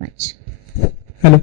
much. Hello.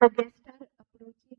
The guests are approaching.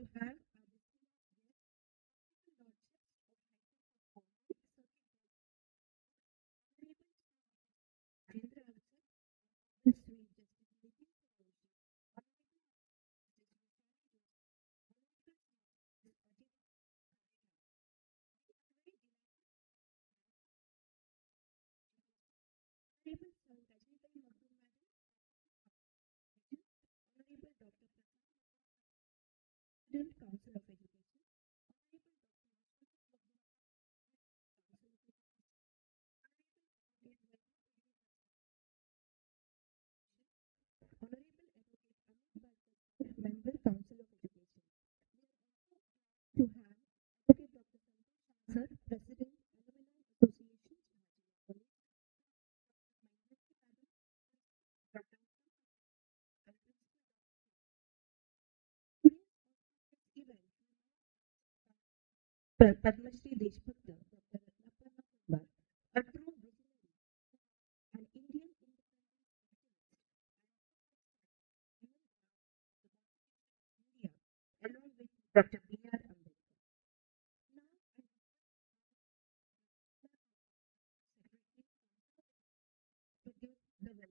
to have Rajendra Avachat, Shri Honorable Sir Rajendra Honorable Dr. President Council of Education, Honorable Advocate Member Council of Education, to have Advocate Dr. Sir, President, Alumni Association, Shahaji, Dr. Event, Padma Shri Deshbhakta, Dr. Ratnapurna, a true visionary, an Indian India, along with Dr. B.R. Ambedkar. Now, to give the welcome speech.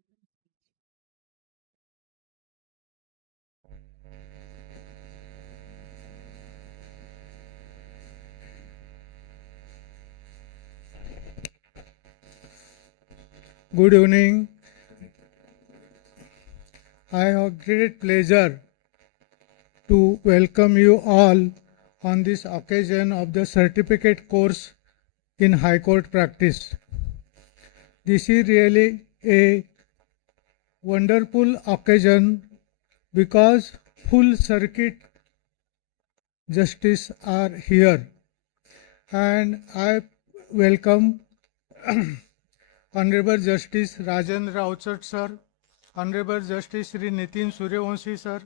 Good evening. I have great pleasure to welcome you all on this occasion of the certificate course in High Court Practice. This is really a wonderful occasion because full circuit justice are here, and I welcome Honorable Justice Rajendra Avachat sir, Honorable Justice Shri Nitin Suryawanshi sir,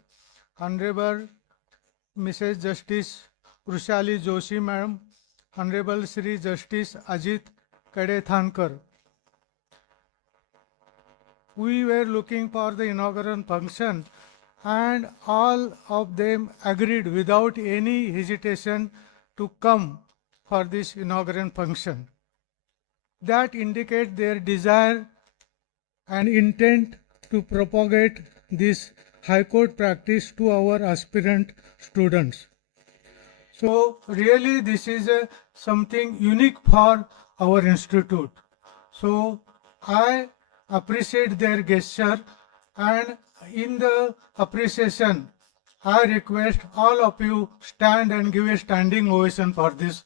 Honorable Mrs. Justice Vrushali Joshi madam, Honorable Shri Justice Ajit Kadethankar. We were looking for the inauguration function, and all of them agreed without any hesitation to come for this inauguration function. That indicates their desire and intent to propagate this High Court practice to our aspirant students. So really this is something unique for our institute. So I appreciate their gesture, and in the appreciation I request all of you stand and give a standing ovation for this.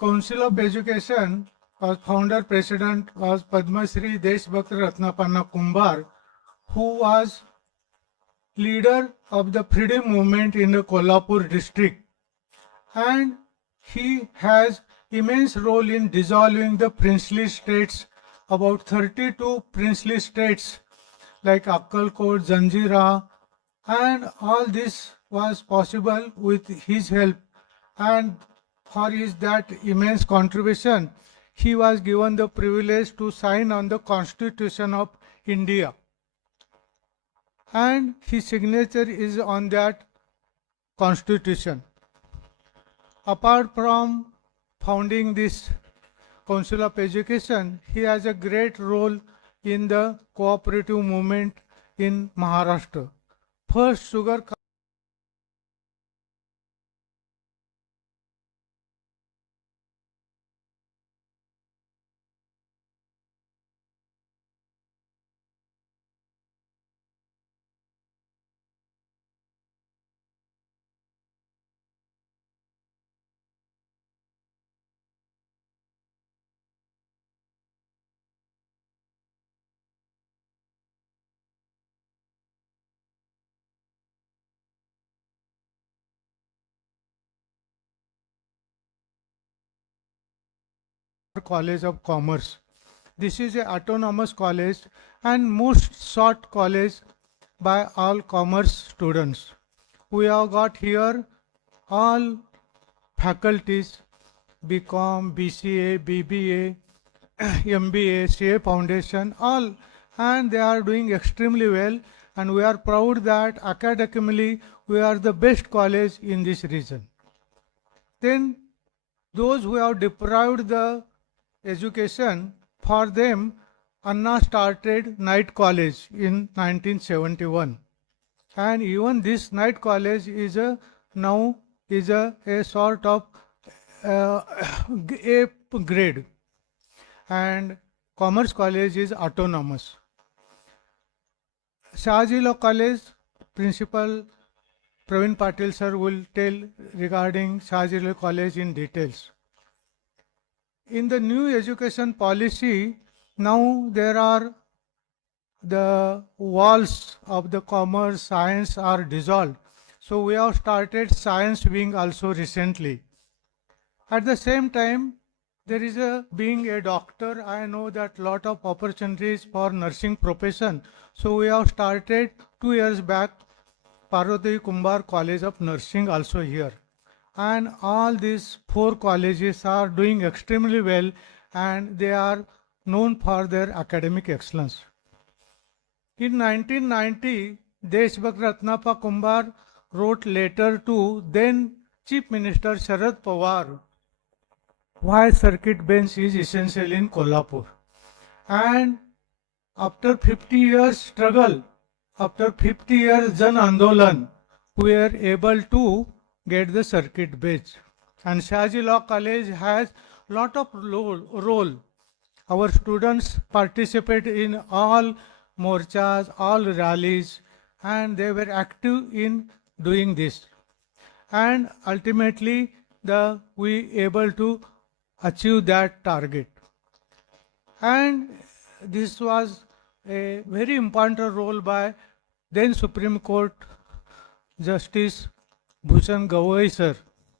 Council of Education, our founder president was Padma Shri Deshbhakta Ratnapanna Kumbar, who was leader of the freedom movement in the Kolhapur district, and he has immense role in dissolving the princely states. About 32 princely states like Akkalkot, Zanjira, and all this was possible with his help, and for his that immense contribution he was given the privilege to sign on the Constitution of India, and his signature is on that Constitution. Apart from founding this Council of Education, he has a great role in the cooperative movement in Maharashtra. First sugar College of Commerce. This is a autonomous college and most sought college by all commerce students. We have got here all faculties, BCom, BCA, BBA, MBA, CA Foundation, all, and they are doing extremely well, and we are proud that academically we are the best college in this region. Then those who have deprived the education, for them Anna started night college in 1971, and even this night college is now a sort of uh, A grade, and commerce college is autonomous. Shahaji Law College principal Praveen Patil sir will tell regarding Shahaji Law College in details. In the new education policy, now there are the walls of the commerce science are dissolved. So we have started science wing also recently. At the same time, there is being a doctor, I know that lot of opportunities for nursing profession. So we have started 2 years back Parvati Kumbar College of Nursing also here. And all these 4 colleges are doing extremely well, and they are known for their academic excellence. In 1990, Deshbhakt Ratnappa Kumbar wrote letter to then Chief Minister Sharad Pawar why circuit bench is essential in Kolhapur. And after 50 years struggle, after 50 years Jan Andolan, we are able to get the circuit bench. And Shahaji Law College has lot of role. Our students participate in all morchas, all rallies, and they were active in doing this. And ultimately, we able to achieve that target. And this was a very important role by then Supreme Court Justice Bhushan Gavai sir.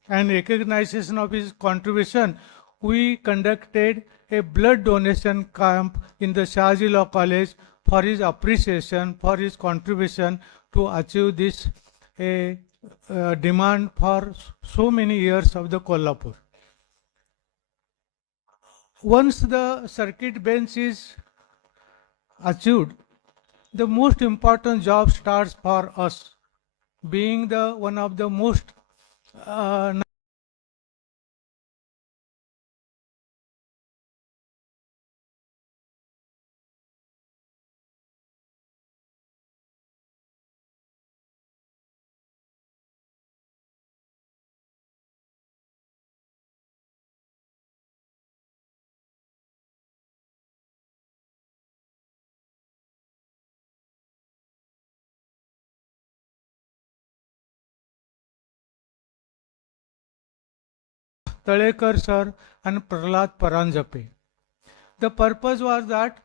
And recognition of his contribution, we conducted a blood donation camp in the Shahaji Law College for his appreciation, for his contribution to achieve this demand for so many years of the Kolhapur. Once the circuit bench is achieved, the most important job starts for us, being the one of the most Talekar sir and Prahlad Paranjape. The purpose was that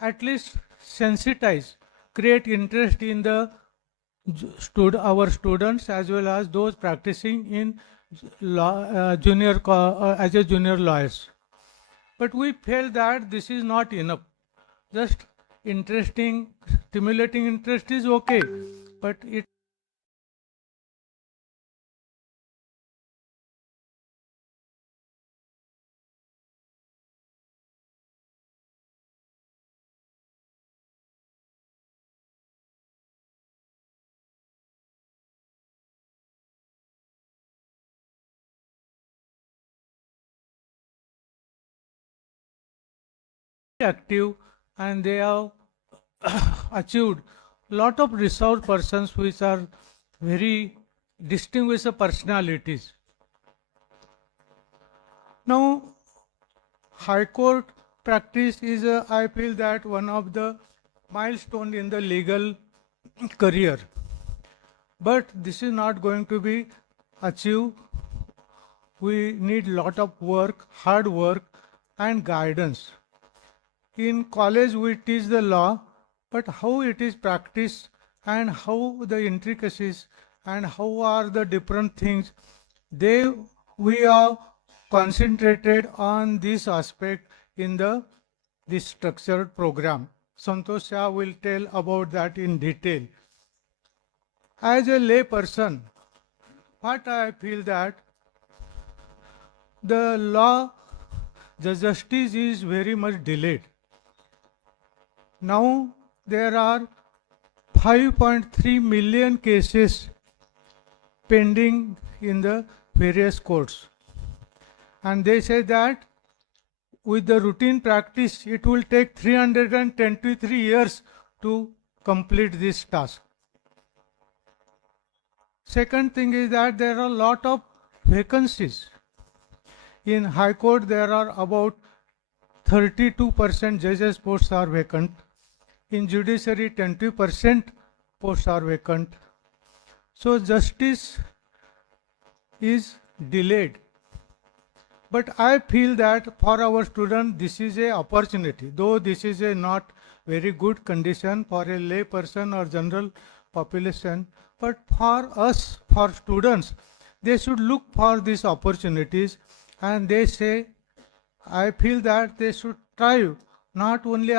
at least sensitize, create interest in the our students as well as those practicing in law, as a junior lawyers. But we felt that this is not enough. Just interesting, stimulating interest is okay, but it active, and they have achieved lot of resource persons which are very distinguished personalities. Now, High Court practice is, I feel that one of the milestone in the legal career. But this is not going to be achieved. We need lot of work, hard work, and guidance. In college we teach the law, but how it is practiced and how the intricacies and how are the different things, we are concentrated on this aspect in this structured program. Santosh Shah will tell about that in detail. As a lay person, what I feel that the law, the justice is very much delayed. Now there are 5.3 million cases pending in the various courts. And they say that with the routine practice, it will take 323 years to complete this task. Second thing is that there are a lot of vacancies. In High Court, there are about 32% judges posts are vacant. In Judiciary, 20% posts are vacant. So justice is delayed. But I feel that for our students, this is an opportunity. Though this is a not very good condition for a lay person or general population, but for us, for students, they should look for these opportunities, and they say, I feel that they should try not only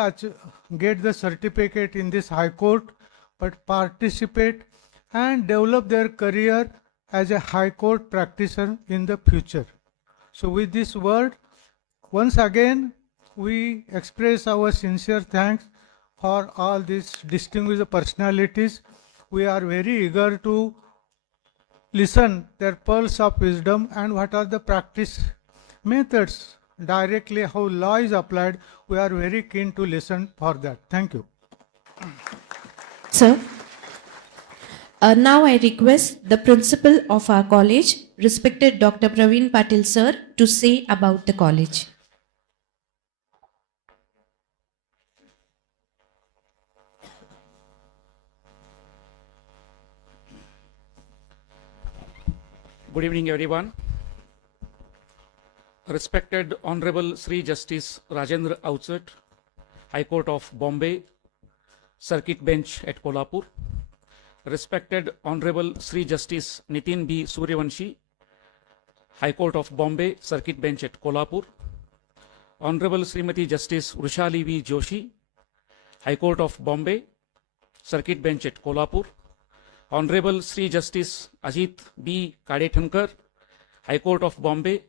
get the certificate in this High Court, but participate and develop their career as a High Court practitioner in the future. So with this word, once again, we express our sincere thanks for all these distinguished personalities. We are very eager to listen their pearls of wisdom and what are the practice methods directly how law is applied. We are very keen to listen for that. Thank you. Sir, now I request the principal of our college, respected Dr. Praveen Patil sir, to say about the college. Good evening, everyone. Respected Honorable Shri Justice Rajendra Avachat, High Court of Bombay, Circuit Bench at Kolhapur. Respected Honorable Shri Justice Nitin B. Suryawanshi, High Court of Bombay, Circuit Bench at Kolhapur. Honorable Srimati Justice Vrushali V. Joshi, High Court of Bombay, Circuit Bench at Kolhapur. Honorable Shri Justice Ajit B. Kadethankar, High Court of Bombay,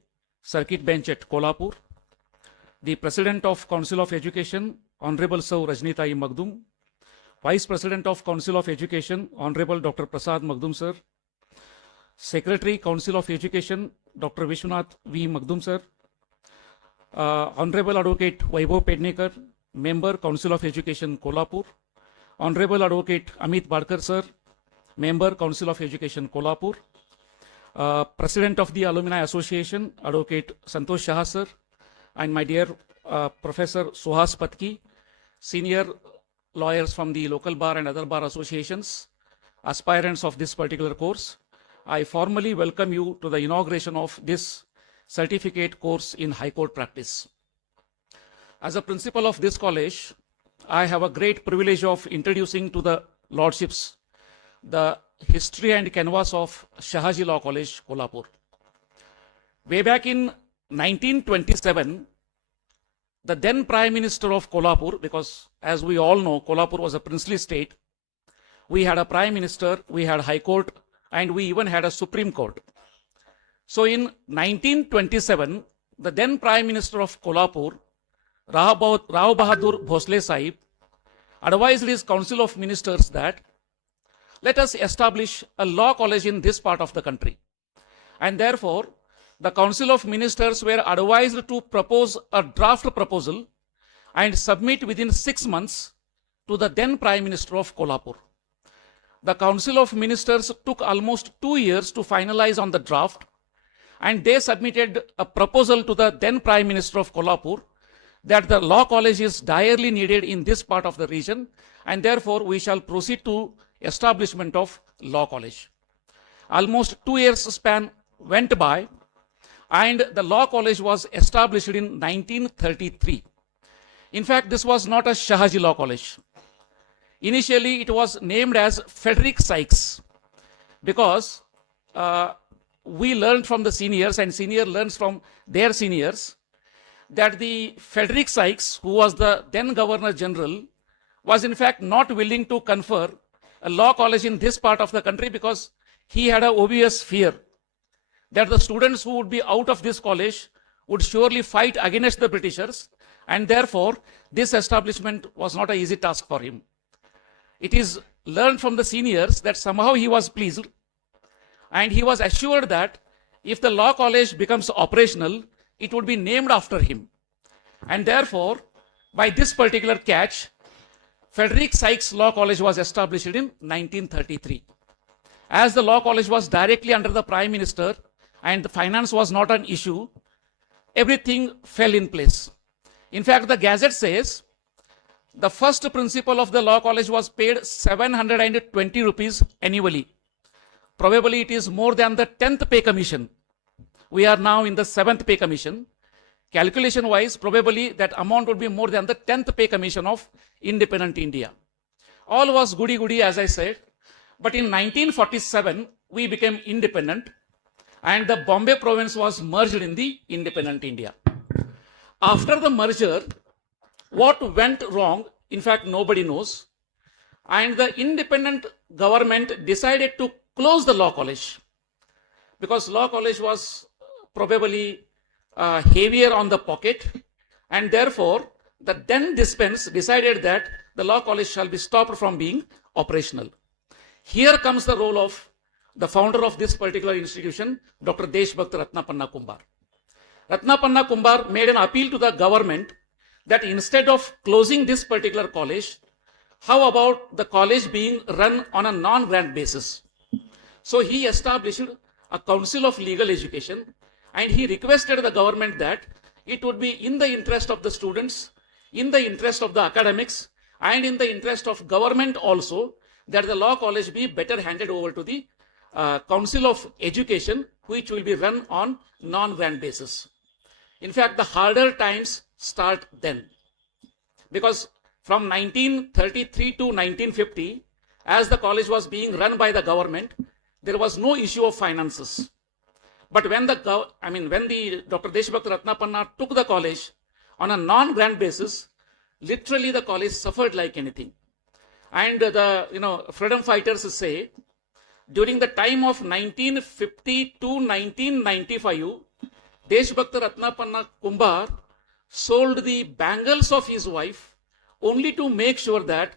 Circuit Bench at Kolhapur. The President of Council of Education, Honorable Sir Rajnita I. Magdum. Vice President of Council of Education, Honorable Dr. Prasad Magdum sir. Secretary, Council of Education, Dr. Vishwanath V. Magdum sir. Honorable Advocate Vaibhav Pednekar, Member, Council of Education, Kolhapur. Honorable Advocate Amit Badkar sir, Member, Council of Education, Kolhapur. President of the Alumni Association, Advocate Santosh Shah sir, and my dear Professor Suhas Patki, senior lawyers from the local bar and other bar associations, aspirants of this particular course. I formally welcome you to the inauguration of this certificate course in High Court Practice. As a principal of this college, I have a great privilege of introducing to the lordships the history and canvas of Shahaji Law College, Kolhapur. Way back in 1927, the then Prime Minister of Kolhapur, because as we all know, Kolhapur was a princely state, we had a Prime Minister, we had High Court, and we even had a Supreme Court. So in 1927, the then Prime Minister of Kolhapur, Rao Bahadur Bhosle Sahib, advised his Council of Ministers that let us establish a law college in this part of the country. And therefore, the Council of Ministers were advised to propose a draft proposal and submit within 6 months to the then Prime Minister of Kolhapur. The Council of Ministers took almost 2 years to finalize on the draft, and they submitted a proposal to the then Prime Minister of Kolhapur that the law college is direly needed in this part of the region, and therefore we shall proceed to establishment of law college. Almost 2 years span went by, and the law college was established in 1933. In fact, this was not a Shahaji Law College. Initially, it was named as Frederick Sykes because we learned from the seniors and senior learns from their seniors that the Frederick Sykes, who was the then Governor General, was in fact not willing to confer a law college in this part of the country because he had an obvious fear that the students who would be out of this college would surely fight against the Britishers, and therefore this establishment was not an easy task for him. It is learned from the seniors that somehow he was pleased, and he was assured that if the law college becomes operational, it would be named after him. And therefore, by this particular catch, Frederick Sykes Law College was established in 1933. As the law college was directly under the Prime Minister and the finance was not an issue, everything fell in place. In fact, the Gazette says the first principal of the law college was paid 720 rupees annually. Probably it is more than the 10th pay commission. We are now in the 7th pay commission. Calculation wise, probably that amount would be more than the 10th pay commission of independent India. All was goody-goody, as I said. But in 1947, we became independent and the Bombay province was merged in the independent India. After the merger, what went wrong, in fact, nobody knows. And the independent government decided to close the law college because law college was probably heavier on the pocket, and therefore the then dispense decided that the law college shall be stopped from being operational. Here comes the role of the founder of this particular institution, Dr. Deshbhakt Ratnapanna Kumbar. Ratnapanna Kumbar made an appeal to the government that instead of closing this particular college, how about the college being run on a non-grant basis? So he established a Council of Legal Education, and he requested the government that it would be in the interest of the students, in the interest of the academics, and in the interest of government also, that the law college be better handed over to the Council of Education, which will be run on non-grant basis. In fact, the harder times start then. Because from 1933 to 1950, as the college was being run by the government, there was no issue of finances. But when the Dr. Deshbhakt Ratnapanna took the college on a non-grant basis, literally the college suffered like anything. And the freedom fighters say, during the time of 1950 to 1995, Deshbhakt Ratnapanna Kumbar sold the bangles of his wife only to make sure that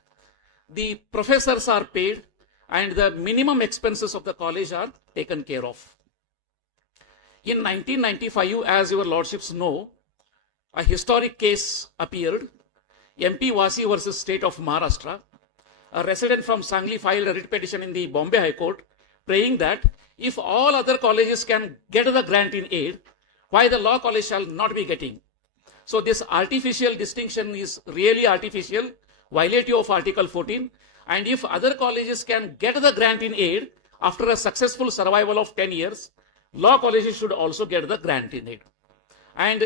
the professors are paid and the minimum expenses of the college are taken care of. In 1995, as your lordships know, a historic case appeared, MP Wasi versus State of Maharashtra. A resident from Sangli filed a writ petition in the Bombay High Court, praying that if all other colleges can get the grant in aid, why the law college shall not be getting? So this artificial distinction is really artificial, violative of Article 14. And if other colleges can get the grant in aid after a successful survival of 10 years, law colleges should also get the grant in aid. And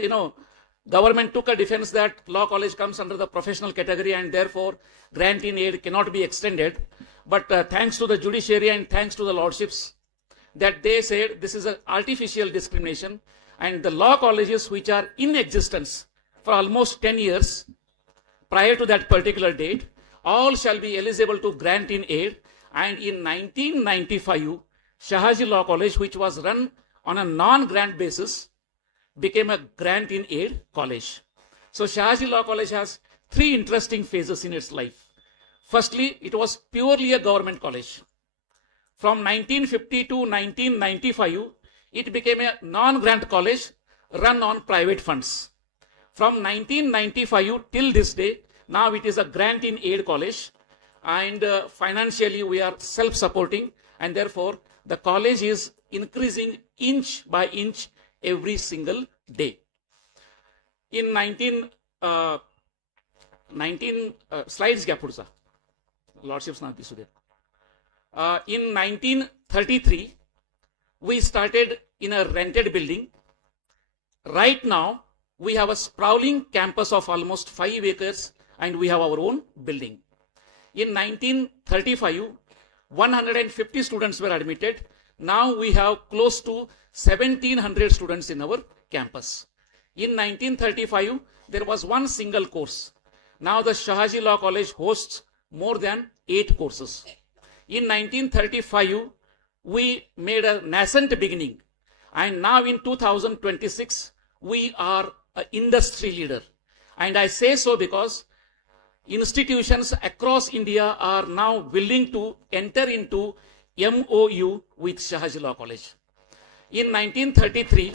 government took a defense that law college comes under the professional category and therefore grant in aid cannot be extended. But thanks to the judiciary and thanks to the lordships, that they said this is an artificial discrimination, and the law colleges which are in existence for almost 10 years prior to that particular date, all shall be eligible to grant in aid. And in 1995, Shahaji Law College, which was run on a non-grant basis, became a grant in aid college. So Shahaji Law College has three interesting phases in its life. Firstly, it was purely a government college. From 1950 to 1995, it became a non-grant college run on private funds. From 1995 till this day, now it is a grant in aid college, and financially we are self-supporting, and therefore the college is increasing inch by inch every single day. In slides घ्या पुढचा, lordships ना दिसू दे. In 1933, we started in a rented building. Right now, we have a sprawling campus of almost 5 acres and we have our own building. In 1935, 150 students were admitted. Now we have close to 1700 students in our campus. In 1935, there was one single course. Now the Shahaji Law College hosts more than 8 courses. In 1935, we made a nascent beginning. And now in 2026, we are an industry leader. And I say so because institutions across India are now willing to enter into MOU with Shahaji Law College. In 1933,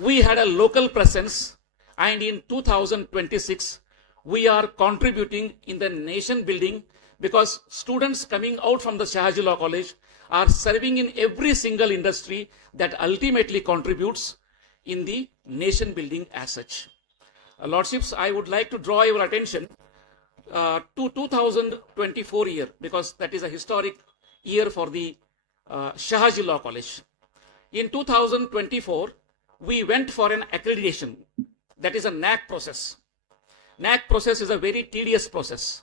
we had a local presence, and in 2026, we are contributing in the nation building because students coming out from the Shahaji Law College are serving in every single industry that ultimately contributes in the nation building as such. Lordships, I would like to draw your attention to 2024 year, because that is a historic year for the Shahaji Law College. In 2024, we went for an accreditation. That is a NAC process. NAC process is a very tedious process.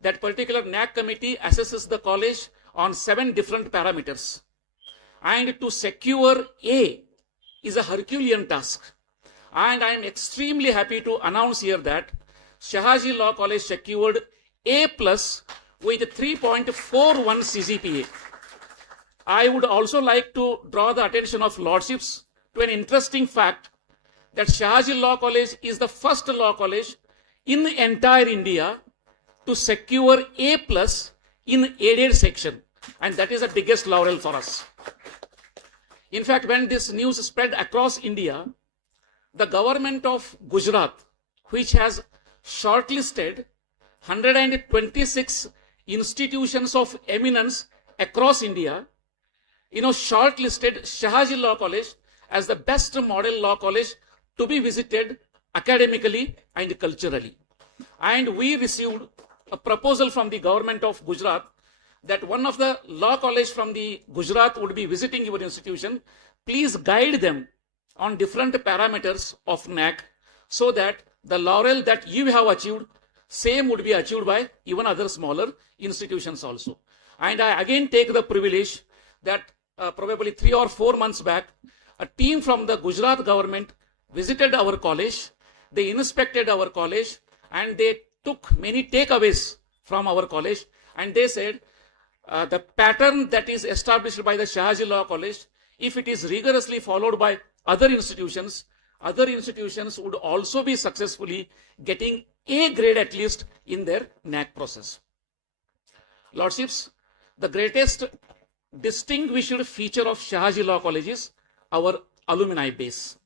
That particular NAC committee assesses the college on 7 different parameters. And to secure A is a Herculean task. And I am extremely happy to announce here that Shahaji Law College secured A+ with 3.41 CGPA. I would also like to draw the attention of Lordships to an interesting fact that Shahaji Law College is the first law college in the entire India to secure A+ in aided section. And that is the biggest laurel for us. In fact, when this news spread across India, the government of Gujarat, which has shortlisted 126 institutions of eminence across India, shortlisted Shahaji Law College as the best model law college to be visited academically and culturally. And we received a proposal from the government of Gujarat that one of the law college from the Gujarat would be visiting your institution. Please guide them on different parameters of NAC so that the laurel that you have achieved, same would be achieved by even other smaller institutions also. And I again take the privilege that probably 3 or 4 months back, a team from the Gujarat government visited our college. They inspected our college and they took many takeaways from our college. And they said the pattern that is established by the Shahaji Law College, if it is rigorously followed by other institutions would also be successfully getting A grade at least in their NAC process. Lordships, the greatest distinguished feature of Shahaji Law College is our alumni base.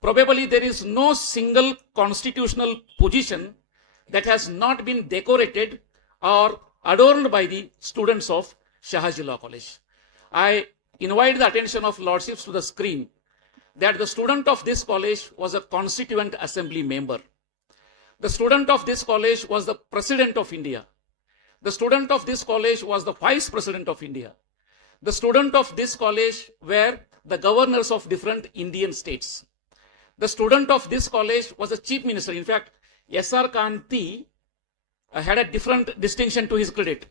Probably there is no single constitutional position that has not been decorated or adorned by the students of Shahaji Law College. I invite the attention of Lordships to the screen that the student of this college was a constituent assembly member. The student of this college was the president of India. The student of this college was the vice president of India. The student of this college were the governors of different Indian states. The student of this college was a chief minister. In fact, S.R. Kanti had a different distinction to his credit.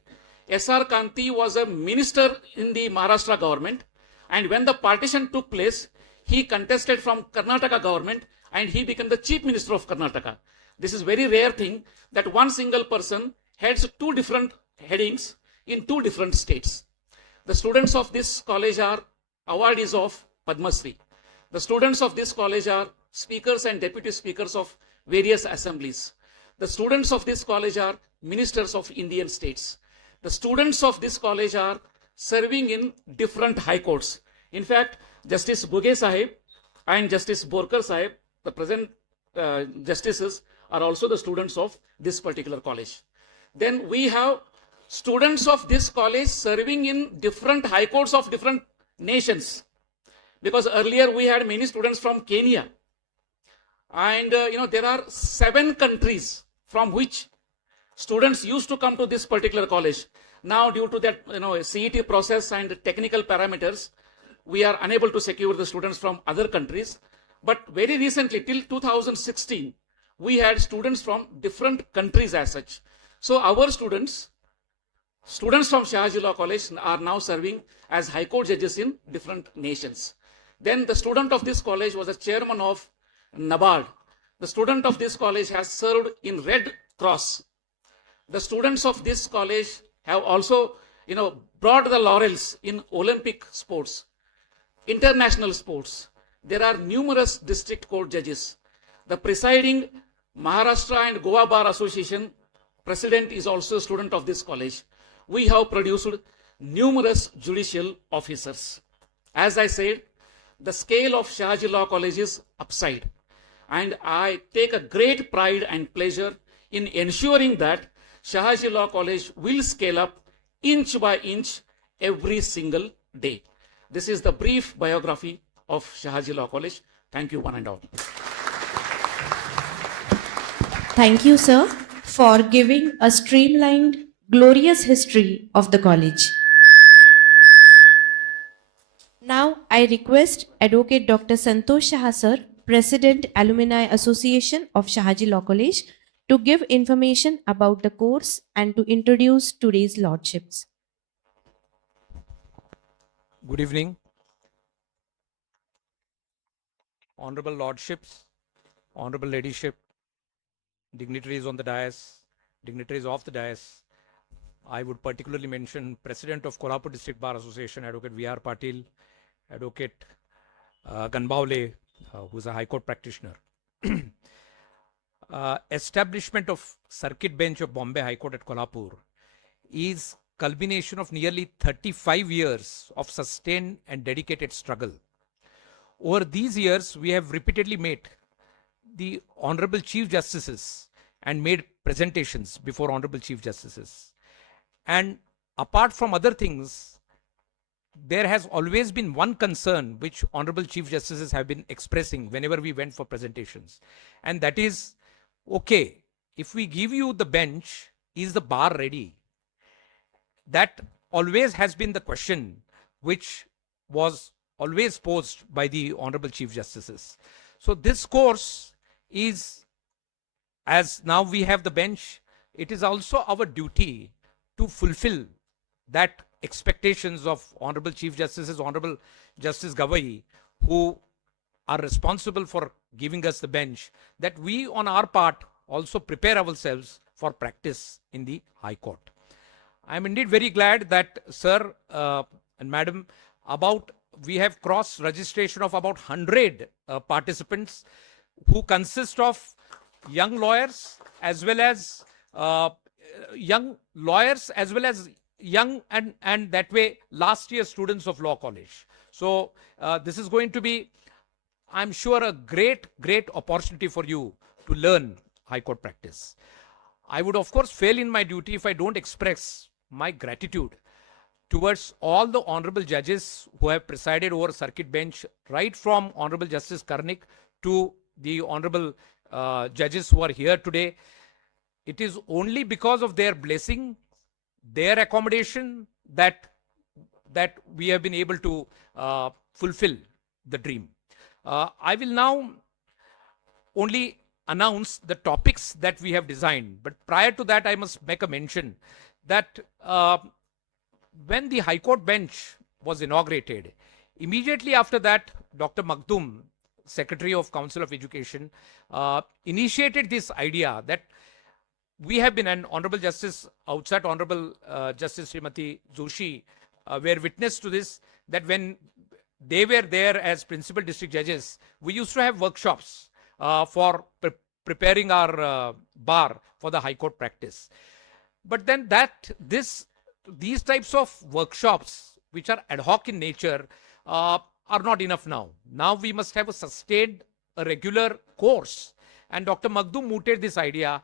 S.R. Kanti was a minister in the Maharashtra government, and when the partition took place, he contested from Karnataka government and he became the chief minister of Karnataka. This is very rare thing that one single person heads 2 different headings in 2 different states. The students of this college are awardees of Padma Shri. The students of this college are speakers and deputy speakers of various assemblies. The students of this college are ministers of Indian states. The students of this college are serving in different high courts. In fact, Justice Buge Sahib and Justice Borkar Sahib, the present justices, are also the students of this particular college. Then we have students of this college serving in different high courts of different nations. Because earlier we had many students from Kenya. And there are 7 countries from which students used to come to this particular college. Now due to that CET process and technical parameters, we are unable to secure the students from other countries. But very recently, till 2016, we had students from different countries as such. So our students from Shahaji Law College are now serving as High Court judges in different nations. Then the student of this college was a chairman of NABARD. The student of this college has served in Red Cross. The students of this college have also, brought the laurels in Olympic sports. international sports, there are numerous district court judges. The presiding Maharashtra and Goa Bar Association president is also a student of this college. We have produced numerous judicial officers. As I said, the scale of Shahaji Law College is upside, and I take a great pride and pleasure in ensuring that Shahaji Law College will scale up inch by inch every single day. This is the brief biography of Shahaji Law College. Thank you, one and all. Thank you, sir, for giving a streamlined, glorious history of the college. Now, I request Advocate Dr. Santosh Shah, sir, President, Alumni Association of Shahaji Law College, to give information about the course and to introduce today's lordships. Good evening. Honorable Lordships, Honorable Ladyship, dignitaries on the dais, dignitaries of the dais. I would particularly mention President of Kolhapur District Bar Association, Advocate V.R. Patil, Advocate Ganbaule, who is a High Court practitioner. Establishment of Circuit Bench of Bombay High Court at Kolhapur is culmination of nearly 35 years of sustained and dedicated struggle. Over these years, we have repeatedly met the Honorable Chief Justices and made presentations before Honorable Chief Justices. And apart from other things, there has always been one concern which Honorable Chief Justices have been expressing whenever we went for presentations. And that is, okay, if we give you the bench, is the bar ready? That always has been the question which was always posed by the Honorable Chief Justices. So this course is, as now we have the bench, it is also our duty to fulfill that expectations of Honorable Chief Justices, Honorable Justice Gavai, who are responsible for giving us the bench, that we on our part also prepare ourselves for practice in the High Court. I am indeed very glad that sir and madam, we have crossed registration of about 100 participants who consist of young lawyers as well as young and that way last year students of law college. So this is going to be, I'm sure, a great opportunity for you to learn High Court practice. I would of course fail in my duty if I don't express my gratitude towards all the honorable judges who have presided over circuit bench, right from Honorable Justice Karnik to the honorable judges who are here today. It is only because of their blessing, their accommodation, that we have been able to fulfill the dream. I will now only announce the topics that we have designed. But prior to that, I must make a mention that when the High Court bench was inaugurated, immediately after that, Dr. Makhdoom, Secretary of Council of Education, initiated this idea that we have been, and Honorable Justice Avachat, Honorable Justice Srimati Joshi were witness to this, that when they were there as principal district judges, we used to have workshops for preparing our bar for the High Court practice. But then these types of workshops, which are ad hoc in nature, are not enough now. Now we must have a sustained, a regular course. And Dr. Makhdoom mooted this idea.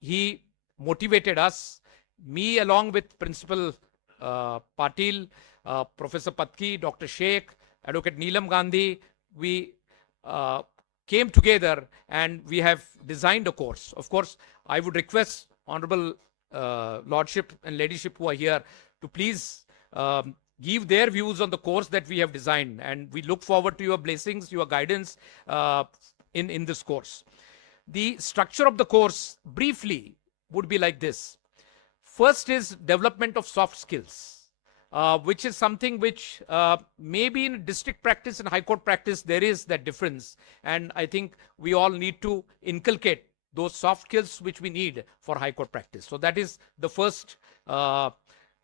He motivated us, me along with Principal Patil, Professor Patki, Dr. Sheikh, Advocate Neelam Gandhi. We came together and we have designed a course. Of course, I would request Honorable Lordship and Ladyship who are here to please give their views on the course that we have designed. And we look forward to your blessings, your guidance in this course. The structure of the course briefly would be like this. First is development of soft skills, which is something which maybe in district practice and High Court practice, there is that difference. And I think we all need to inculcate those soft skills which we need for High Court practice. So that is the first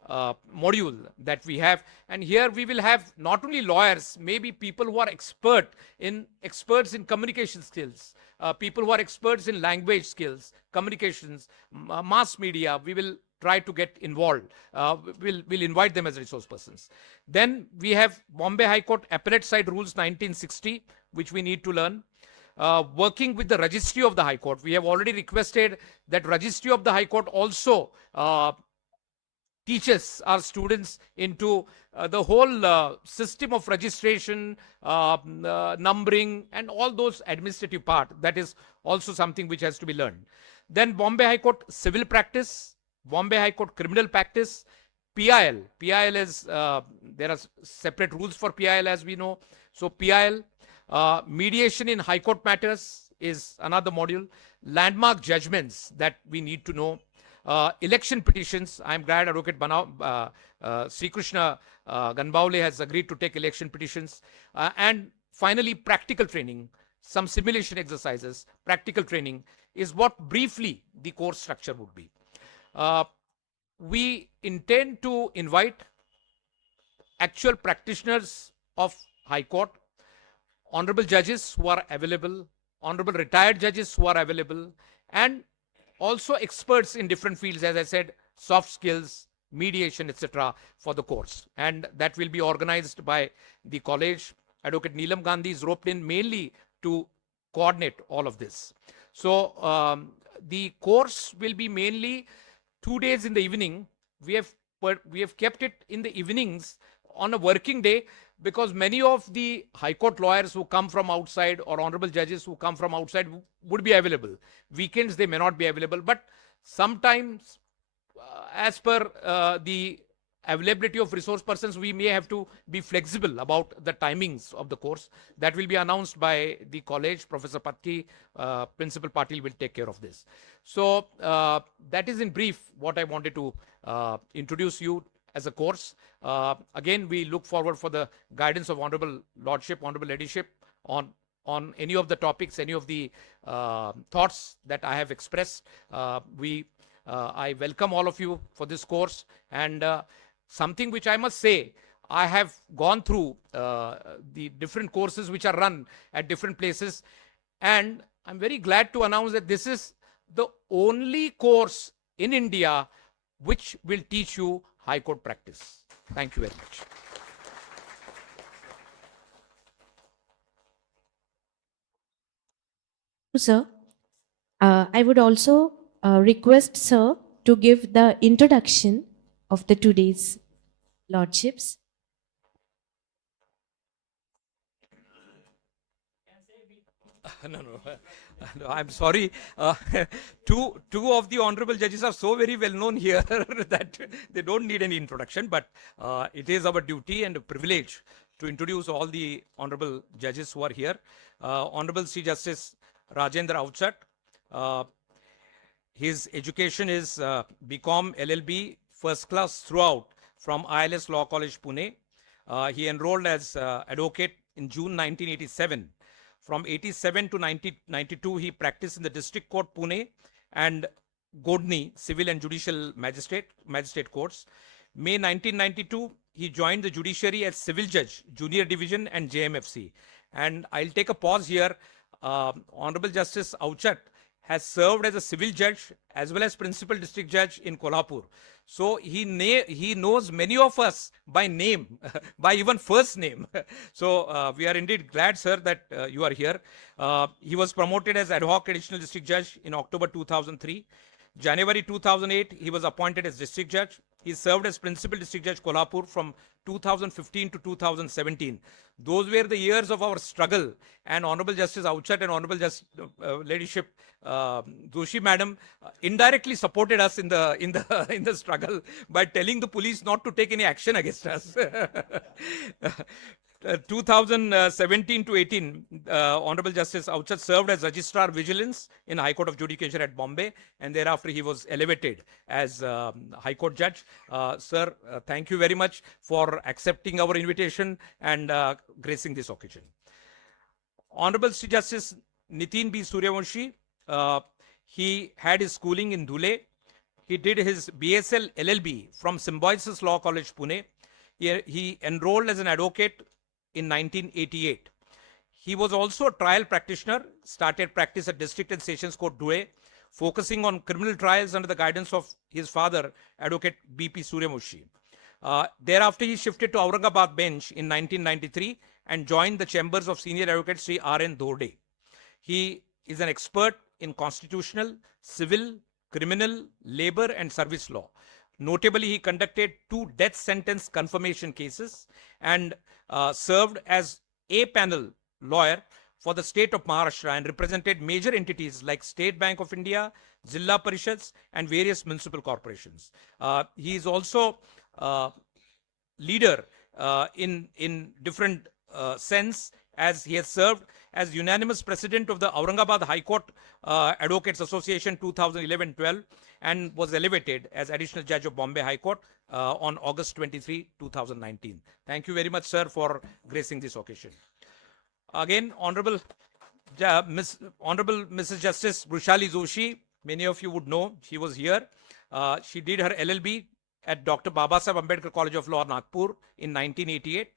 module that we have. And here we will have not only lawyers, maybe people who are experts in communication skills, people who are experts in language skills, communications, mass media. We will try to get involved. We'll invite them as resource persons. Then we have Bombay High Court Appellate Side Rules 1960, which we need to learn. Working with the Registry of the High Court. We have already requested that Registry of the High Court also teaches our students into the whole system of registration, numbering, and all those administrative part. That is also something which has to be learned. Then Bombay High Court Civil Practice, Bombay High Court Criminal Practice, PIL. PIL is, there are separate rules for PIL as we know. So PIL, mediation in High Court matters is another module. Landmark judgments that we need to know. Election petitions. I'm glad Advocate Sri Krishna Ganbaule has agreed to take election petitions. And finally, practical training, some simulation exercises, practical training is what briefly the course structure would be. We intend to invite actual practitioners of High Court, honorable judges who are available, honorable retired judges who are available, and also experts in different fields, as I said, soft skills, mediation, etc. for the course. And that will be organized by the college. Advocate Neelam Gandhi is roped in mainly to coordinate all of this. So the course will be mainly 2 days in the evening. We have kept it in the evenings on a working day, because many of the High Court lawyers who come from outside or honorable judges who come from outside would be available. Weekends they may not be available, but sometimes as per the availability of resource persons, we may have to be flexible about the timings of the course. That will be announced by the college. Professor Patki, Principal Patil will take care of this. So that is in brief what I wanted to introduce you as a course. Again, we look forward for the guidance of Honorable Lordship, Honorable Ladyship on any of the topics, any of the thoughts that I have expressed. I welcome all of you for this course. And something which I must say, I have gone through the different courses which are run at different places, and I'm very glad to announce that this is the only course in India which will teach you High Court practice. Thank you very much. Sir, I would also request sir to give the introduction of the today's lordships. No, I'm sorry. Two of the honorable judges are so very well known here that they don't need any introduction, but it is our duty and a privilege to introduce all the honorable judges who are here. Honorable Chief Justice Rajendra Avachat. His education is BCom LLB first class throughout from ILS Law College, Pune. He enrolled as advocate in June 1987. From 87 to 1992, he practiced in the District Court, Pune, and Godni, Civil and Judicial Magistrate Courts. May 1992, he joined the judiciary as Civil Judge, Junior Division and JMFC. And I'll take a pause here. Honorable Justice Avachat has served as a civil judge as well as principal district judge in Kolhapur. So he knows many of us by name, by even first name. So we are indeed glad, sir, that you are here. He was promoted as ad hoc additional district judge in October 2003. January 2008, he was appointed as district judge. He served as principal district judge Kolhapur from 2015 to 2017. Those were the years of our struggle, and Honorable Justice Avachat and Honorable Ladyship Joshi Madam indirectly supported us in the struggle by telling the police not to take any action against us. 2017 to 18, Honorable Justice Avachat served as Registrar Vigilance in High Court of Judicature at Bombay, and thereafter he was elevated as High Court Judge. Sir, thank you very much for accepting our invitation and gracing this occasion. Honorable Chief Justice Nitin B. Suryawanshi, he had his schooling in Dhule. He did his BSL LLB from Symbiosis Law College, Pune. He enrolled as an advocate in 1988. He was also a trial practitioner, started practice at District and Sessions Court, Dhule, focusing on criminal trials under the guidance of his father, Advocate B.P. Suryawanshi. Thereafter, he shifted to Aurangabad bench in 1993 and joined the chambers of senior advocate Shri R.N. Dhorde. He is an expert in constitutional, civil, criminal, labor, and service law. Notably, he conducted 2 death sentence confirmation cases and served as a panel lawyer for the state of Maharashtra and represented major entities like State Bank of India, Zilla Parishads, and various municipal corporations. He is also leader in different sense, as he has served as unanimous president of the Aurangabad High Court Advocates Association 2011-12 and was elevated as additional judge of Bombay High Court on August 23, 2019. Thank you very much, sir, for gracing this occasion. Again, Honorable Mrs. Justice Vrushali Joshi, many of you would know, she was here. She did her LLB at Dr. Babasaheb Ambedkar College of Law, Nagpur in 1988.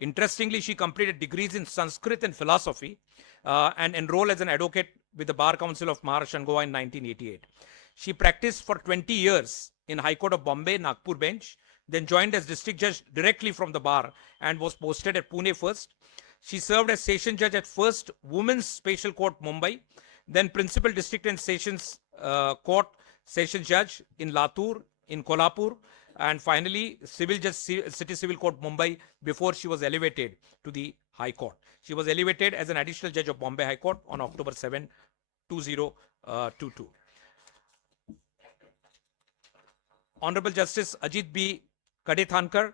Interestingly, she completed degrees in Sanskrit and philosophy and enrolled as an advocate with the Bar Council of Maharashtra and Goa in 1988. She practiced for 20 years in High Court of Bombay, Nagpur bench, then joined as district judge directly from the bar and was posted at Pune first. She served as session judge at first Women's Special Court, Mumbai, then principal district and sessions court session judge in Latur, in Kolhapur, and finally civil judge, City Civil Court, Mumbai, before she was elevated to the High Court. She was elevated as an additional judge of Bombay High Court on October 7, 2022. Honorable Justice Ajit B. Kadethankar,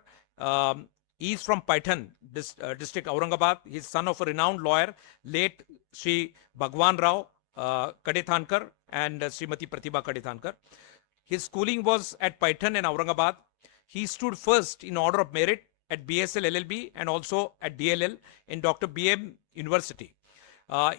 he is from Paitan, district Aurangabad. He is son of a renowned lawyer, late Shri Bhagwan Rao Kadethankar and Srimati Pratibha Kadethankar. His schooling was at Paitan and Aurangabad. He stood first in order of merit at BSL LLB and also at DLL in Dr. B.M. University.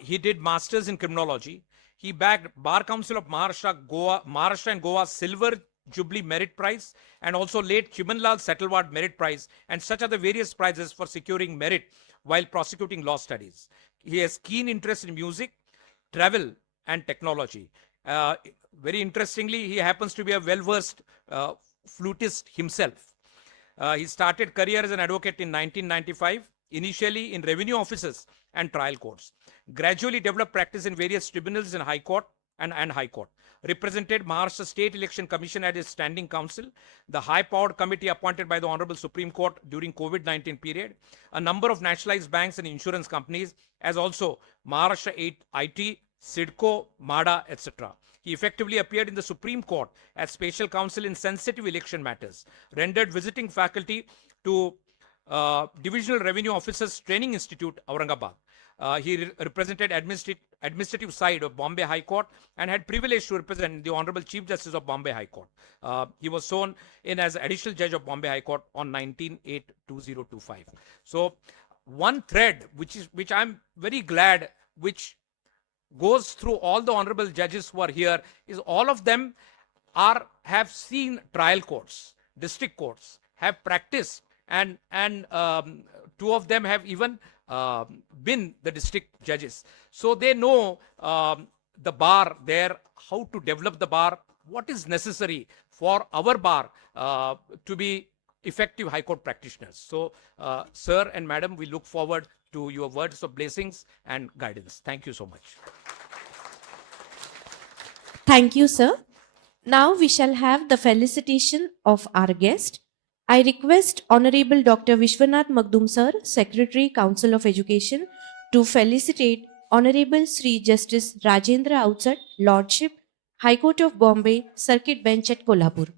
He did masters in criminology. He bagged Bar Council of Maharashtra and Goa Silver Jubilee Merit Prize and also late Chimanlal Setalwad Merit Prize and such other various prizes for securing merit while prosecuting law studies. He has keen interest in music, travel, and technology. Very interestingly, he happens to be a well-versed flutist himself. He started career as an advocate in 1995, initially in revenue offices and trial courts. Gradually developed practice in various tribunals in High Court and High Court. Represented Maharashtra State Election Commission at its standing council, the high-powered committee appointed by the Honorable Supreme Court during COVID-19 period, a number of nationalized banks and insurance companies, as also Maharashtra IT, SIDCO, MADA, etc. He effectively appeared in the Supreme Court as special counsel in sensitive election matters, rendered visiting faculty to Divisional Revenue Officers Training Institute, Aurangabad. He represented administrative side of Bombay High Court and had privilege to represent the Honorable Chief Justice of Bombay High Court. He was sworn in as additional judge of Bombay High Court on 19/8/2025. So one thread which I'm very glad which goes through all the honorable judges who are here is all of them have seen trial courts, district courts, have practiced, and two of them have even been the district judges. So they know the bar there, how to develop the bar, what is necessary for our bar to be effective High Court practitioners. So, sir and madam, we look forward to your words of blessings and guidance. Thank you so much. Thank you, sir. Now we shall have the felicitation of our guest. I request Honorable Dr. Vishwanath Magdum sir, Secretary, Council of Education, to felicitate Honorable Shri Justice Rajendra Avachat, Lordship, High Court of Bombay, Circuit Bench at Kolhapur.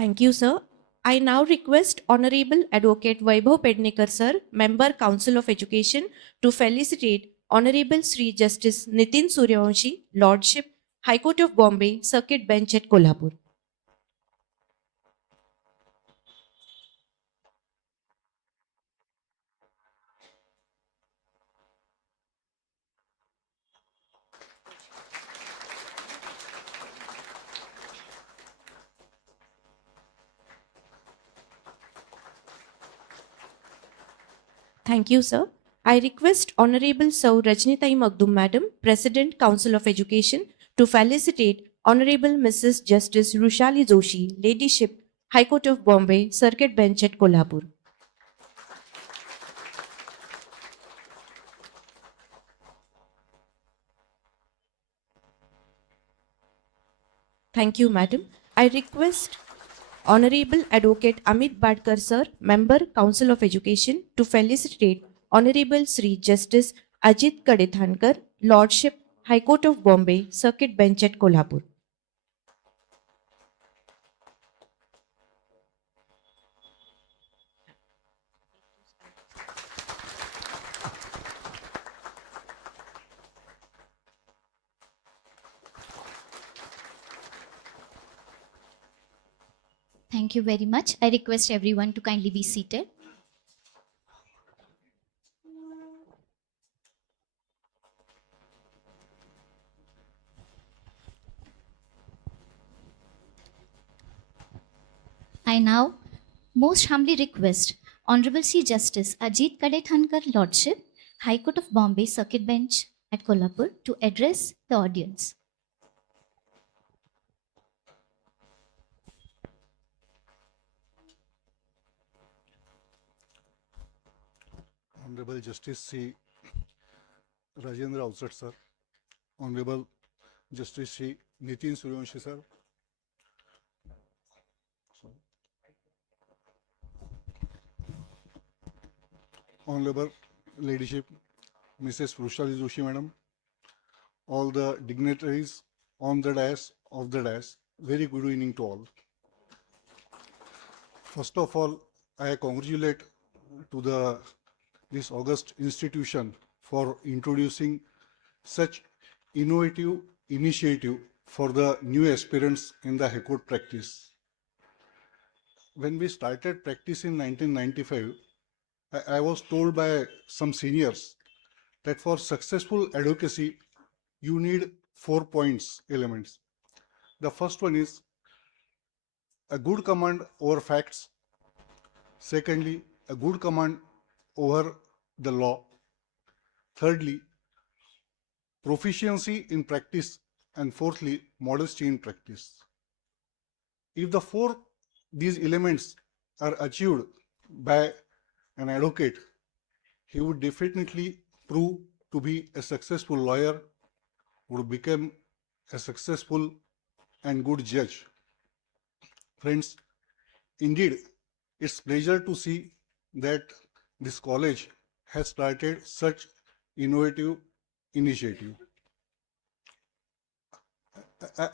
Thank you, sir. I now request Honorable Advocate Vaibhav Pednekar, sir, Member Council of Education, to felicitate Honorable Shri Justice Nitin Suryawanshi, Lordship, High Court of Bombay, Circuit Bench at Kolhapur. Thank you, sir. I request Honorable Sau Rajnitai Magdum, Madam, President, Council of Education, to felicitate Honorable Mrs. Justice Vrushali Joshi, Ladyship, High Court of Bombay, Circuit Bench at Kolhapur. Thank you, Madam. I request Honorable Advocate Amit Badkar, sir, Member, Council of Education, to felicitate Honorable Shri Justice Ajit Kadethankar, Lordship, High Court of Bombay, Circuit Bench at Kolhapur. Thank you very much. I request everyone to kindly be seated. I now most humbly request Honorable Chief Justice Ajit Kadethankar, Lordship, High Court of Bombay, Circuit Bench at Kolhapur, to address the audience. Honorable Justice Shri Rajendra Avachat, sir. Honorable Justice Shri Nitin Suryawanshi, sir. Honorable Ladyship Mrs. Vrushali Joshi, Madam. All the dignitaries on the dais, of the dais. Very good evening to all. First of all, I congratulate to this august institution for introducing such innovative initiative for the new aspirants in the High Court practice. When we started practice in 1995, I was told by some seniors that for successful advocacy, you need 4 elements. The first one is a good command over facts. Secondly, a good command over the law. Thirdly, proficiency in practice. And fourthly, modesty in practice. If these elements are achieved by an advocate, he would definitely prove to be a successful lawyer, would become a successful and good judge. Friends, indeed, it's pleasure to see that this college has started such innovative initiative.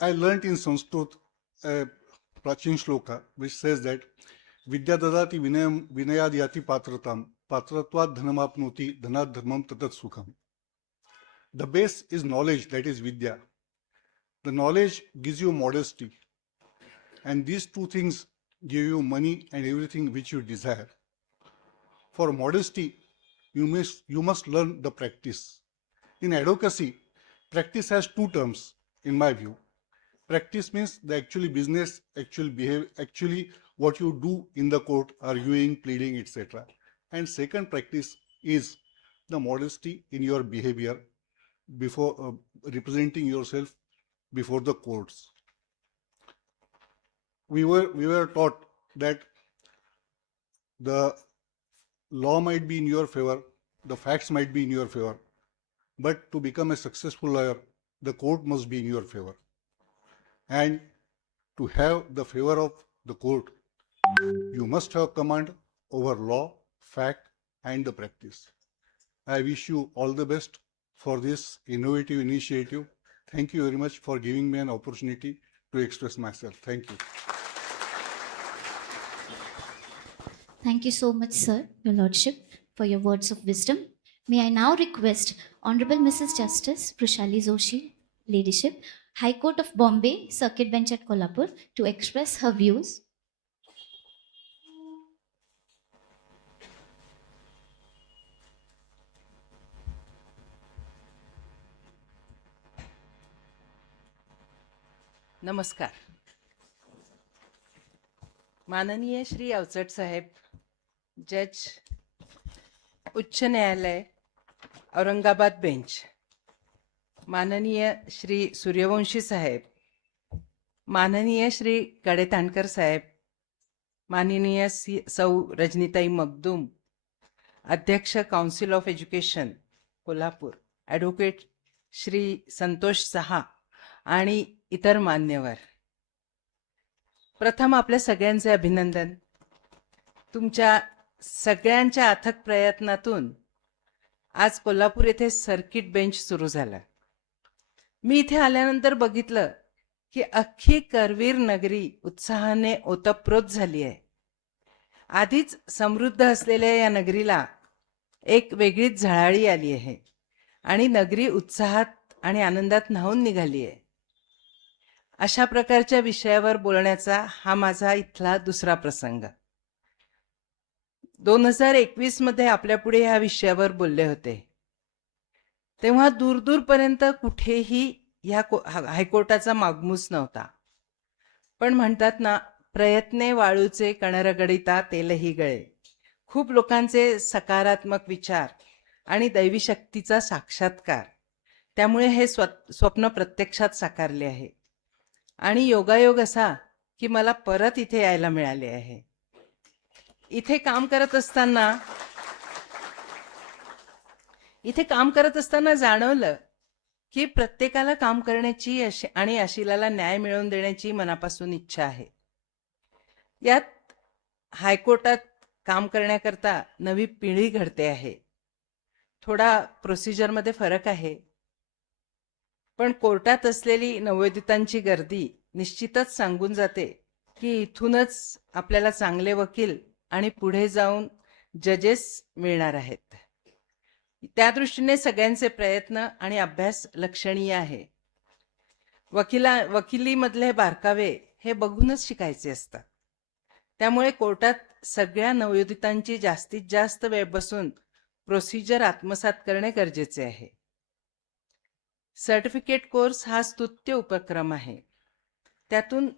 I learnt in Sanskrit a prachin shloka which says that Vidya dadati vinayad yati patratam patratvad dhanamapnoti dhanat dharmam tatat sukham. The base is knowledge, that is Vidya. The knowledge gives you modesty, and these two things give you money and everything which you desire. For modesty, you must learn the practice. In advocacy, practice has two terms, in my view. Practice means the actual business, actual behavior, actually what you do in the court, arguing, pleading, etc. And second practice is the modesty in your behavior before representing yourself before the courts. We were taught that the law might be in your favor, the facts might be in your favor, but to become a successful lawyer, the court must be in your favor. And to have the favor of the court, you must have command over law, fact, and the practice. I wish you all the best for this innovative initiative. Thank you very much for giving me an opportunity to express myself. Thank you. Thank you so much, sir, your lordship, for your words of wisdom. May I now request Honorable Mrs. Justice Vrushali Joshi, Ladyship, High Court of Bombay, Circuit Bench at Kolhapur, to express her views. नमस्कार. माननीय श्री अवचट साहेब, जज, उच्च न्यायालय, Aurangabad bench, माननीय श्री सूर्यवंशी साहेब, माननीय श्री कडेताणकर साहेब, माननीय सौ रजनीताई मगदूम, अध्यक्ष council of education Kolhapur, advocate Shri Santosh Saha आणि इतर मान्यवर, प्रथम आपल्या सगळ्यांचे अभिनंदन. तुमच्या सगळ्यांच्या अथक प्रयत्नातून आज कोल्हापूर येथे सर्किट बेंच सुरू झाला. मी इथे आल्यानंतर बघितलं की अख्खी करवीर नगरी उत्साहाने ओतप्रोत झाली आहे. आधीच समृद्ध असलेल्या या नगरीला एक वेगळीच झळाळी आली आहे आणि नगरी उत्साहात आणि आनंदात न्हाऊन निघाली आहे. अशा प्रकारच्या विषयावर बोलण्याचा हा माझा इथला दुसरा प्रसंग. 2021 मध्ये आपल्यापुढे ह्या विषयावर बोलले होते. तेव्हा दूरदूरपर्यंत कुठेही ह्या हायकोर्टाचा मागमूस नव्हता. पण म्हणतात ना, प्रयत्ने वाळूचे कण रगडिता तेलही गळे. खूप लोकांचे सकारात्मक विचार आणि दैवी शक्तीचा साक्षात्कार, त्यामुळे हे स्वप्न प्रत्यक्षात साकारले आहे. आणि योगायोग असा की मला परत इथे यायला मिळाले आहे. इथे काम करत असताना जाणवलं की प्रत्येकाला काम करण्याची आणि अशिलाला न्याय मिळवून देण्याची मनापासून इच्छा आहे. यात हायकोर्टात काम करण्याकरता नवी पिढी घडते आहे. थोडा प्रोसिजरमध्ये फरक आहे, पण कोर्टात असलेली नवोदितांची गर्दी निश्चितच सांगून जाते की इथूनच आपल्याला चांगले वकील आणि पुढे जाऊन जजेस मिळणार आहेत. त्या दृष्टीने सगळ्यांचे प्रयत्न आणि अभ्यास लक्षणीय आहे. वकिलीमधले बारकावे हे बघूनच शिकायचे असतात. त्यामुळे कोर्टात सगळ्या नवोदितांची जास्तीत जास्त वेळ बसून प्रोसिजर आत्मसात करणे गरजेचे आहे. सर्टिफिकेट कोर्स हा स्तुत्य उपक्रम आहे. त्यातून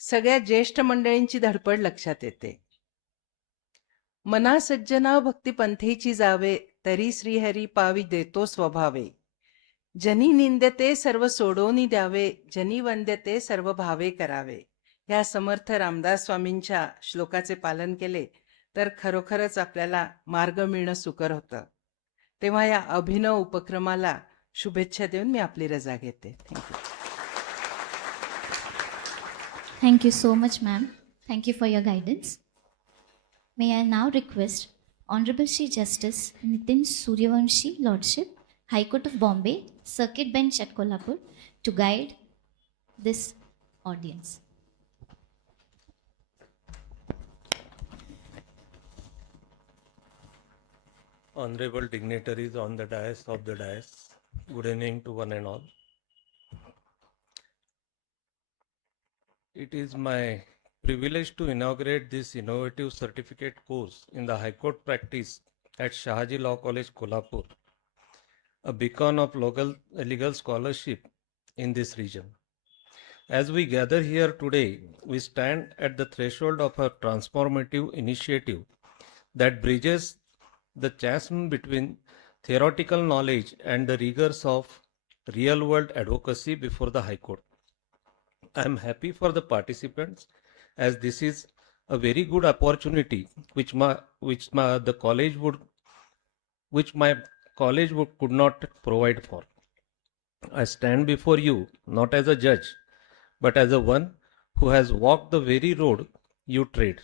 सगळ्या ज्येष्ठ मंडळींची धडपड लक्षात येते. मना सज्जना भक्ती पंथेची जावे, तरी श्रीहरी पावी देतो स्वभावे. जनी निंद्यते सर्व सोडोनी द्यावे, जनी वंद्यते सर्व भावे करावे. ह्या समर्थ रामदास स्वामींच्या श्लोकाचे पालन केले तर खरोखरच आपल्याला मार्ग मिळणं सुकर होतं. तेव्हा या अभिनव उपक्रमाला शुभेच्छा देऊन मी आपली रजा घेते. Thank you. Thank you so much, ma'am. Thank you for your guidance. May I now request Honorable Shri Justice Nitin Suryawanshi, Lordship, High Court of Bombay, Circuit Bench at Kolhapur, to guide this audience. Honorable dignitaries on the dais of the dais, good evening to one and all. It is my privilege to inaugurate this innovative certificate course in the High Court Practice at Shahaji Law College, Kolhapur, a beacon of legal scholarship in this region. As we gather here today, we stand at the threshold of a transformative initiative that bridges the chasm between theoretical knowledge and the rigors of real-world advocacy before the High Court. I am happy for the participants, as this is a very good opportunity which my college could not provide for. I stand before you not as a judge, but as a one who has walked the very road you tread.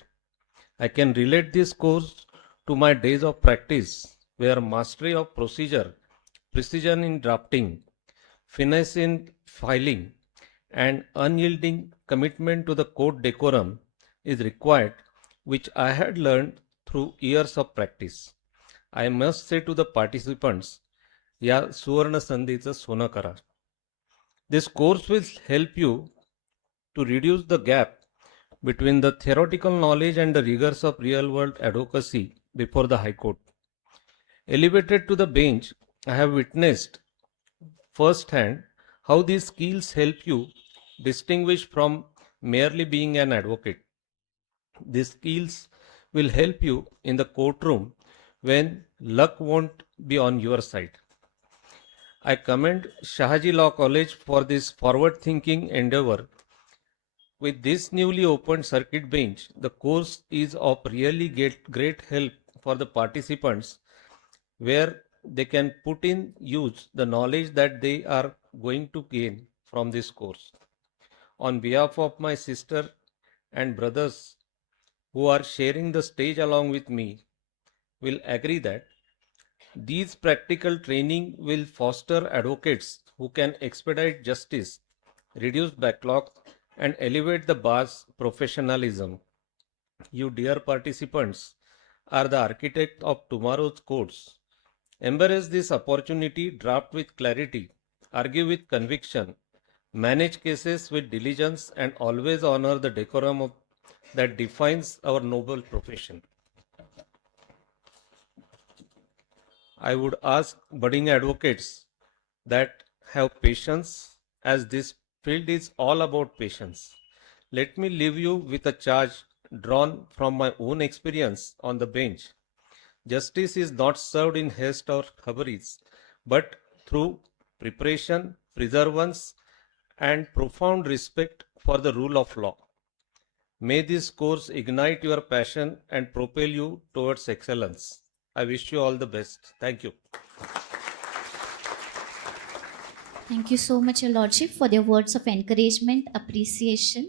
I can relate this course to my days of practice, where mastery of procedure, precision in drafting, finesse in filing, and unyielding commitment to the court decorum is required, which I had learned through years of practice. I must say to the participants, या सुवर्ण संधीचं सोनं करा. This course will help you to reduce the gap between the theoretical knowledge and the rigors of real-world advocacy before the High Court. Elevated to the bench, I have witnessed firsthand how these skills help you distinguish from merely being an advocate. These skills will help you in the courtroom when luck won't be on your side. I commend Shahaji Law College for this forward-thinking endeavor. With this newly opened circuit bench, the course is of really great help for the participants, where they can put in use the knowledge that they are going to gain from this course. On behalf of my sister and brothers who are sharing the stage along with me, will agree that these practical training will foster advocates who can expedite justice, reduce backlog, and elevate the bar's professionalism. You dear participants are the architect of tomorrow's courts. Embrace this opportunity, draft with clarity, argue with conviction, manage cases with diligence, and always honor the decorum that defines our noble profession. I would ask budding advocates that have patience, as this field is all about patience. Let me leave you with a charge drawn from my own experience on the bench. Justice is not served in haste or hurries, but through preparation, perseverance, and profound respect for the rule of law. May this course ignite your passion and propel you towards excellence. I wish you all the best. Thank you. Thank you so much, Your Lordship, for your words of encouragement, appreciation.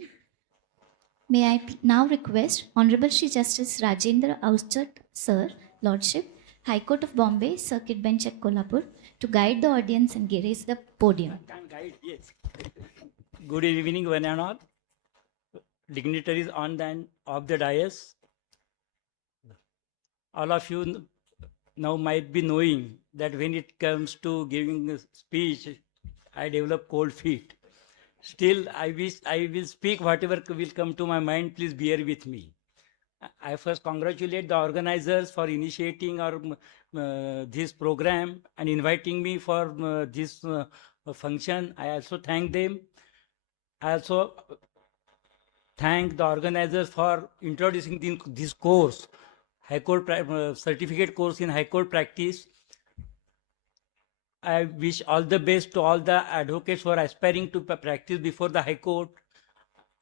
May I now request Honorable Shri Justice Rajendra Avachat, Sir, Lordship, High Court of Bombay, Circuit Bench at Kolhapur, to guide the audience and grace the podium. Yes. Good evening, one and all. Dignitaries on and off the dais. All of you now might be knowing that when it comes to giving a speech, I develop cold feet. Still, I will speak whatever will come to my mind. Please bear with me. I first congratulate the organizers for initiating this program and inviting me for this function. I also thank them. I also thank the organizers for introducing this course, High Court certificate course in High Court practice. I wish all the best to all the advocates who are aspiring to practice before the High Court.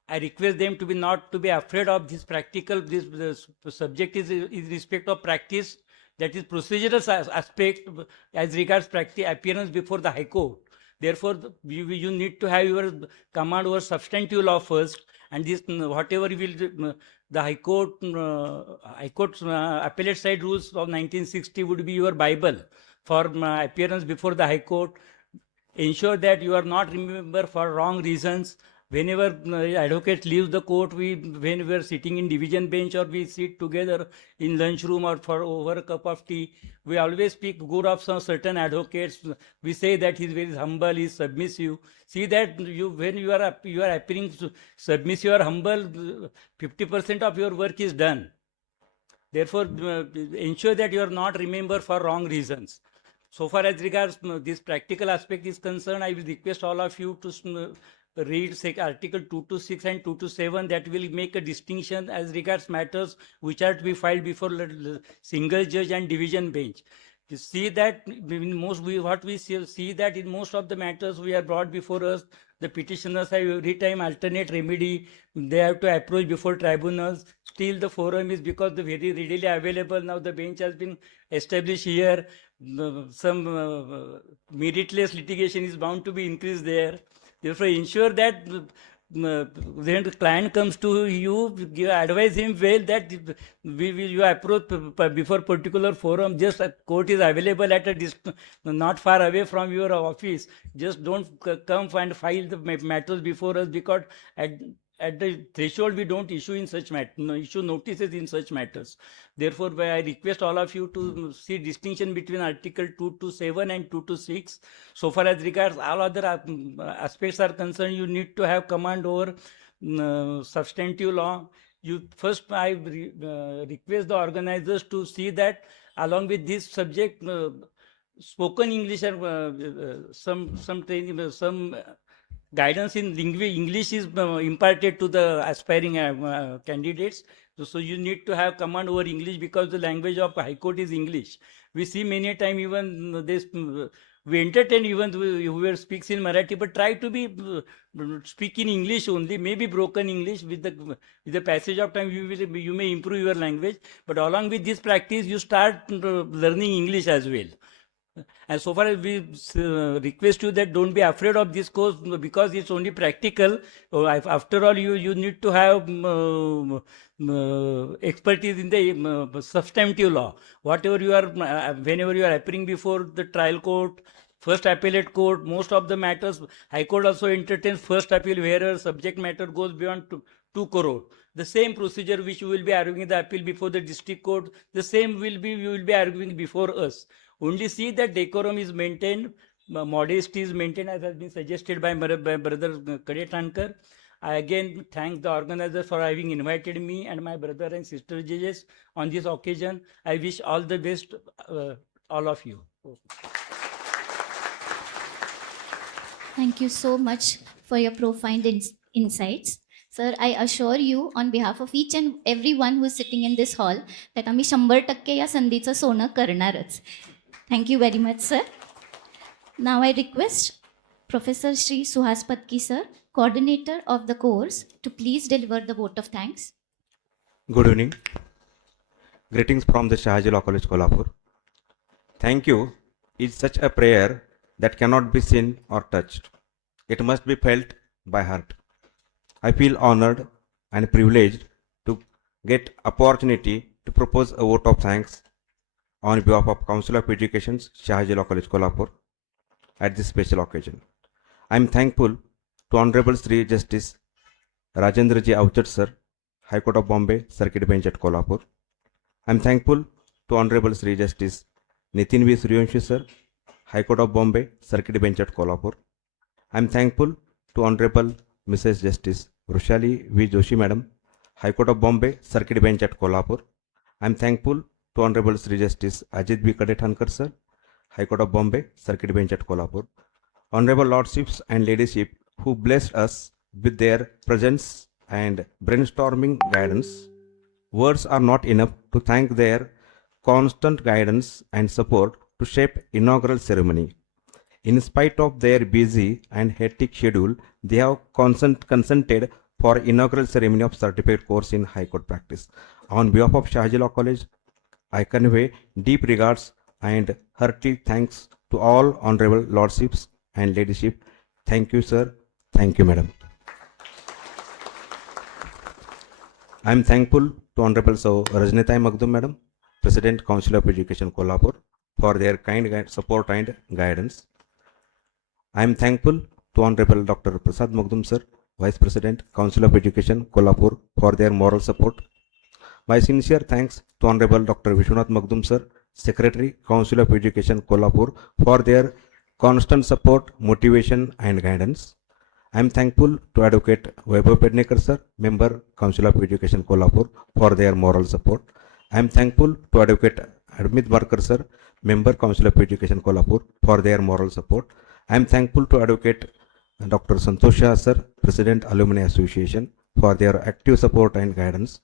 I request them to not to be afraid of this practical. This subject is respect of practice, that is procedural aspect as regards practice appearance before the High Court. Therefore, you need to have your command over substantive law first, and this whatever you will the High Court appellate side rules of 1960 would be your Bible for appearance before the High Court. Ensure that you are not remembered for wrong reasons. Whenever advocate leaves the court, when we are sitting in division bench or we sit together in lunchroom or for over a cup of tea, we always speak good of some certain advocates. We say that he is very humble, he is submissive. See that when you are appearing submissive or humble, 50% of your work is done. Therefore, ensure that you are not remembered for wrong reasons. So far as regards this practical aspect is concerned, I will request all of you to read Article 226 and 227 that will make a distinction as regards matters which are to be filed before single judge and division bench. You see that in most see that in most of the matters we are brought before us, the petitioners have every time alternate remedy. They have to approach before tribunals. Still the forum is because the very readily available now. The bench has been established here. Some meritless litigation is bound to be increased there. Therefore, ensure that when the client comes to you, advise him well that you approach before particular forum. Just a court is available at a distance, not far away from your office. Just don't come and file the matters before us, because at the threshold, we don't issue in such issue notices in such matters. Therefore, I request all of you to see distinction between Article 2 to 7 and 2 to 6. So far as regards all other aspects are concerned, you need to have command over substantive law. I request the organizers to see that along with this subject, spoken English or some training, some guidance in English is imparted to the aspiring candidates. So you need to have command over English, because the language of High Court is English. We see many a time even this, we entertain even whoever speaks in Marathi, but try to be speak in English only, maybe broken English. With the passage of time, you may improve your language, but along with this practice, you start learning English as well. And so far as we request you that don't be afraid of this course, because it's only practical. After all, you need to have expertise in the substantive law. Whatever you are, whenever you are appearing before the trial court, first appellate court, most of the matters, High Court also entertains first appeal where subject matter goes beyond 2 crore. The same procedure which you will be arguing the appeal before the district court, the same you will be arguing before us. Only see that decorum is maintained, modesty is maintained, as has been suggested by my brother Kadethankar. I again thank the organizers for having invited me and my brother and sister judges on this occasion. I wish all the best, all of you. Thank you so much for your profound insights. Sir, I assure you on behalf of each and everyone who is sitting in this hall that आम्ही 100% या संधीचं सोनं करणारच. Thank you very much, sir. Now I request Professor Shri Suhas Patki, sir, coordinator of the course, to please deliver the vote of thanks. Good evening. Greetings from the Shahaji Law College, Kolhapur. Thank you is such a prayer that cannot be seen or touched. It must be felt by heart. I feel honored and privileged to get opportunity to propose a vote of thanks on behalf of Council of Education's Shahaji Law College, Kolhapur at this special occasion. I am thankful to Honorable Shri Justice Rajendra Ji Avachat, sir, High Court of Bombay, Circuit Bench at Kolhapur. I am thankful to Honorable Shri Justice Nitin V. Suryawanshi, sir, High Court of Bombay, Circuit Bench at Kolhapur. I am thankful to Honorable Mrs. Justice Vrushali V. Joshi, Madam, High Court of Bombay, Circuit Bench at Kolhapur. I am thankful to Honorable Shri Justice Ajit B. Kadethankar, sir, High Court of Bombay, Circuit Bench at Kolhapur. Honorable Lordships and Ladyship who blessed us with their presence and brainstorming guidance. Words are not enough to thank their constant guidance and support to shape inaugural ceremony. In spite of their busy and hectic schedule, they have consented for inaugural ceremony of certificate course in High Court Practice. On behalf of Shahaji Law College, I convey deep regards and hearty thanks to all Honorable Lordships and Ladyship. Thank you, sir. Thank you, Madam. I am thankful to Honorable Rajendra Magdum, Madam, President, Council of Education, Kolhapur, for their kind support and guidance. I am thankful to Honorable Dr. Prasad Magdum, sir, Vice President, Council of Education, Kolhapur, for their moral support. My sincere thanks to Honorable Dr. Vishwanath Magdum, sir, Secretary, Council of Education, Kolhapur, for their constant support, motivation and guidance. I am thankful to Advocate Vaibhav Pednekar, sir, Member, Council of Education, Kolhapur, for their moral support. I am thankful to Advocate Amit Barkar, sir, Member, Council of Education, Kolhapur, for their moral support. I am thankful to Advocate Dr. Santosh Shah, sir, President, Alumni Association, for their active support and guidance.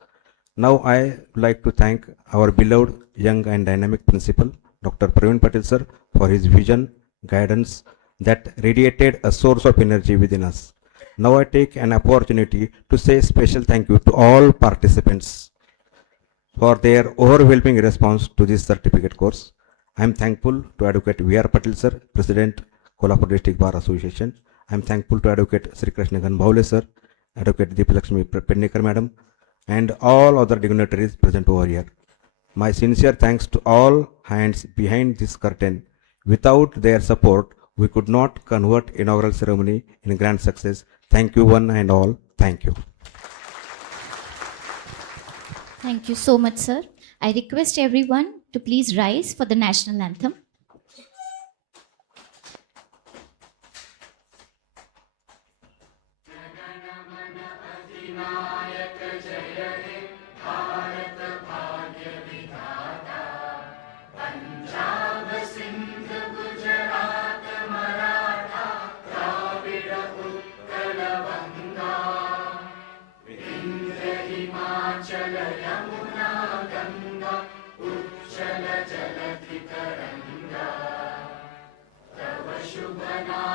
Now I would like to thank our beloved young and dynamic principal, Dr. Praveen Patel, sir, for his vision, guidance that radiated a source of energy within us. Now I take an opportunity to say special thank you to all participants for their overwhelming response to this certificate course. I am thankful to Advocate V.R. Patel, sir, President, Kolhapur District Bar Association. I am thankful to Advocate Sri Krishna Ganbhavle, sir, Advocate Deepalakshmi Pednekar, Madam, and all other dignitaries present over here. My sincere thanks to all hands behind this curtain. Without their support, we could not convert inaugural ceremony in grand success. Thank you one and all. Thank you. Thank you so much, sir. I request everyone to please rise for the national anthem. शुभ नाम